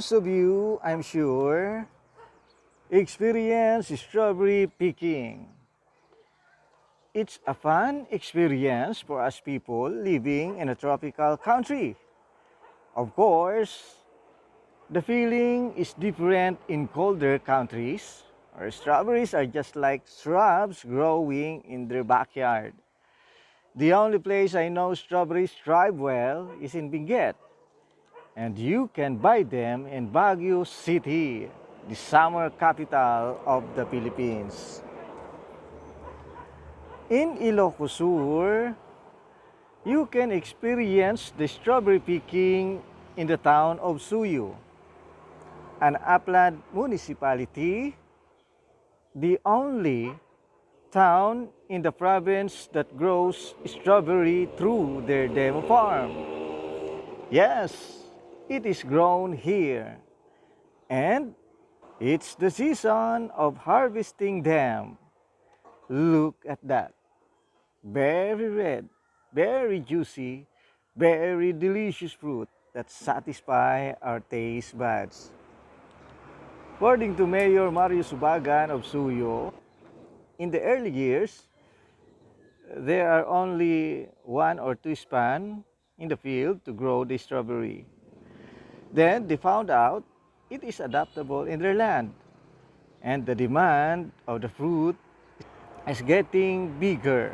Most of you, I'm sure, experience strawberry picking. It's a fun experience for us people living in a tropical country. Of course, the feeling is different in colder countries, where strawberries are just like shrubs growing in their backyard. The only place I know strawberries thrive well is in Benguet, and you can buy them in Baguio City, the summer capital of the Philippines. In Ilocos Sur, you can experience the strawberry picking in the town of Suyu, an upland municipality, the only town in the province that grows strawberry through their demo farm. Yes, it is grown here, and it's the season of harvesting them. Look at that. Very red, very juicy, very delicious fruit that satisfy our taste buds. According to Mayor Mario Subagan of Suyo, in the early years, there are only one or two span in the field to grow the strawberry. Then they found out it is adaptable in their land, and the demand of the fruit is getting bigger.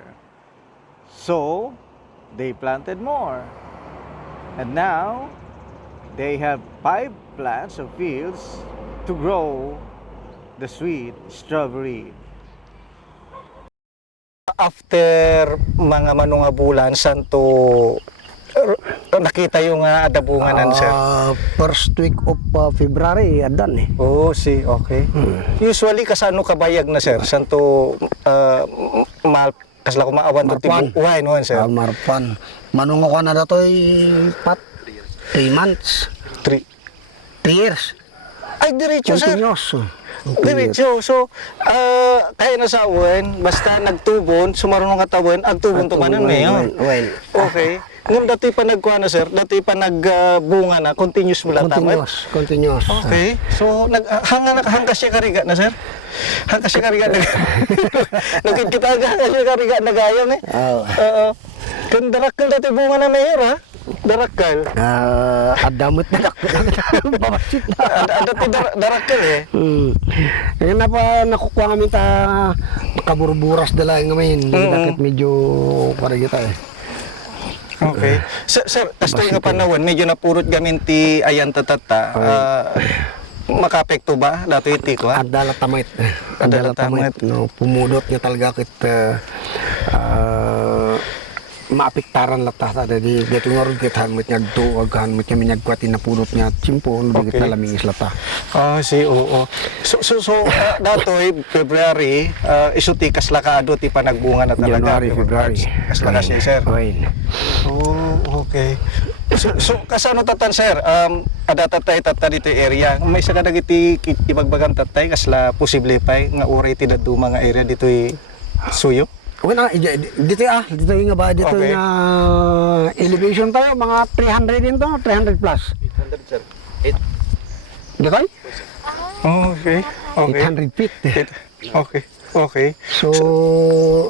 So they planted more, and now they have 5 plants of fields to grow the sweet strawberry. After mga manunga bulan, santo nakita yung adabunganan, sir? First week of February, adan eh. Oh, see, okay. Usually, kasano kabayag na, sir? Santo, kasla ko maawan to Marpan. tibuuhay, no, sir? Marpan. Manungo ko na datoy 3 months. 3 years. Ay, diretso, sir. Continuous. Diretso. So, kaya na sa awan, basta nagtubon, sumarunong katawan, agtubon tumanan ngayon. Well. Okay. Nung dati pa nagkuha na, sir, dati pa nagbunga na, continuous mo lang tama? Continuous. Okay. So, hangga siya kariga na, sir? Hangga siya kariga na nagkita hangga siya kariga na gayang eh. Oo. Kung darakal dati bunga na mayor, ha? Darakal. Adamot na babasit na. Dati darakal eh. Ngayon na pa nakukuha kami ta kaburburas dala ngayon. Dakit medyo parigita eh. Okay. Sir, kastoy nga panahon, medyo napurot gamin ti ayan tatata. Makapekto ba dato iti ko? Adala tamit. Adala tamit. No, pumudot niya talaga kit maapektaran lata ta di dito nga ron kit hanmit niya do aghan mit niya minyagkwati na pulot niya chimpo no bigit na lamingis lata. Oo. So datoy February isuti kasla kaado ti panagbunga na talaga. January, February. Kasla ka siya, sir. Oh, okay. So kasano tatan, sir? Ada tatay dito area. May isa ka dagiti ibagbagan tatay kasla posible pay nga uray ti dadu mga area dito Suyo. Wala, dito nga ba, dito Okay. nga elevation tayo, mga 300 din to, 300 plus. 800, sir. 8. Dito? Okay. 800 feet. Okay. So,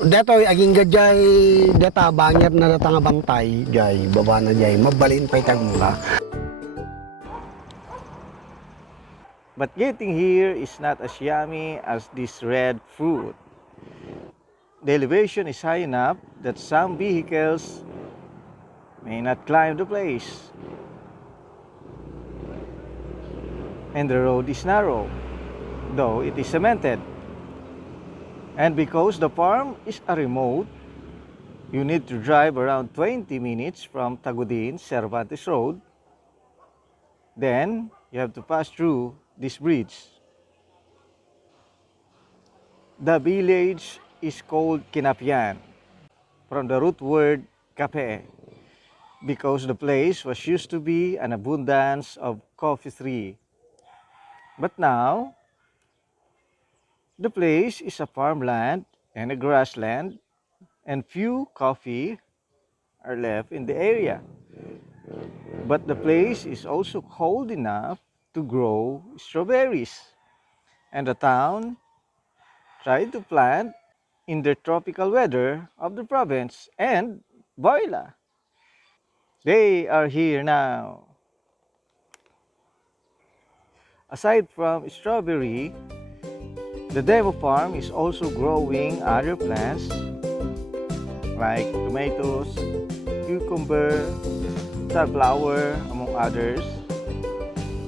dito, aging gajay, data, bangyer na data nga bantay, jay, baba na jay, mabalin pa itag mula. But getting here is not as yummy as this red fruit. The elevation is high enough that some vehicles may not climb the place. And the road is narrow, though it is cemented. And because the farm is a remote, you need to drive around 20 minutes from Tagudin, Cervantes Road. Then, you have to pass through this bridge. The village is called Kinapian, from the root word kape, because the place was used to be an abundance of coffee tree. But now, the place is a farmland and a grassland, and few coffee are left in the area. But the place is also cold enough to grow strawberries. And the town tried to plant in the tropical weather of the province, and voila, they are here now. Aside from strawberry, the demo farm is also growing other plants like tomatoes, cucumber, sunflower, among others.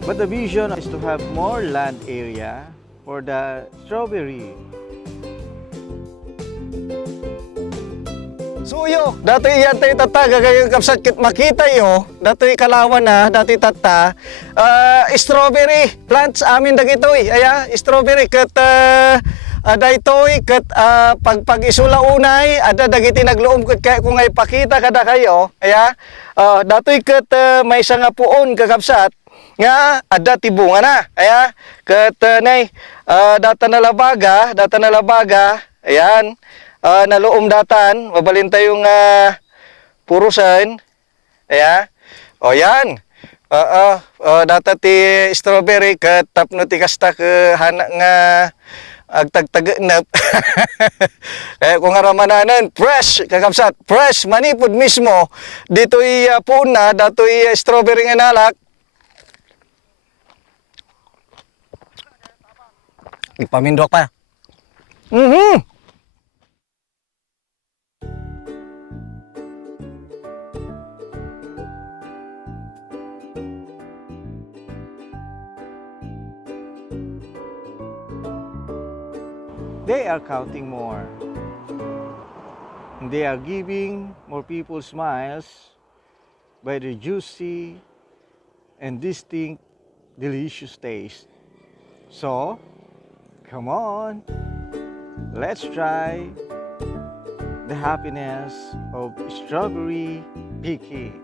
But the vision is to have more land area for the strawberry. Suyo, dati iyan tayo tataga kayo kapsat kit makita yo, dati kalawan na, dati tata, strawberry plants amin dagitoy, aya, strawberry kat daytoy kat pag isula unay, ada dagiti nagluom kat kaya kung ay pakita kada kayo, aya, datoy kat may nga puon kakapsat, nga ada tibunga na, aya, kat nay, data na labaga, ayan, naloom datan, mabalin tayong purusan. Aya. O yan. Data ti strawberry kat tapno ti kasta ke hana nga agtagtagenep. Kaya kung aramananan, fresh, kakapsat, fresh, manipod mismo. Dito'y puna, dato'y strawberry nga nalak. Ipamindok pa. They are counting more. They are giving more people smiles by their juicy and distinct delicious taste. So, come on, let's try the happiness of strawberry picking.